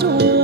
chúa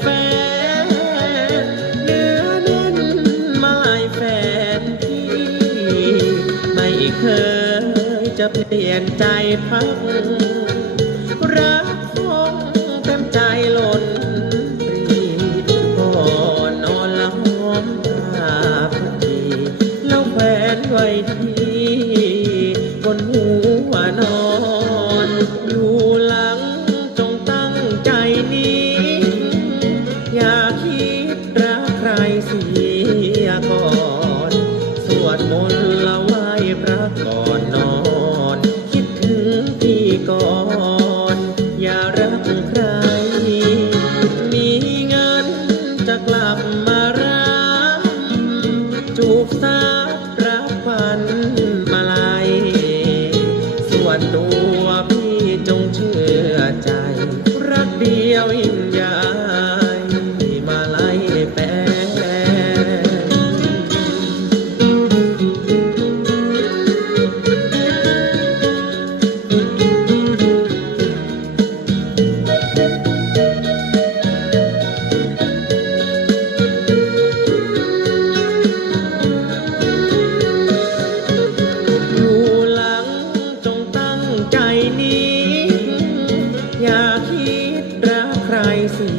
แฟนเนื้อแน่นมาแฟนที่ไม่เคยจะเปลี่ยนใจพัก รักคงเต็มใจล้นปีก่อนนอนละหอมตาพอดีแล้วแฟนไว้ที่ ดมนต์ละไหว้พระก่อนนอน คิดถึงพี่ก่อน อย่ารักใคร มีเงินจะกลับมารักจูบสาวรับฝันมาลัยส่วนตัวพี่จงเชื่อใจ รักเดียวยิ่ง อย่าคิดรักใครเสี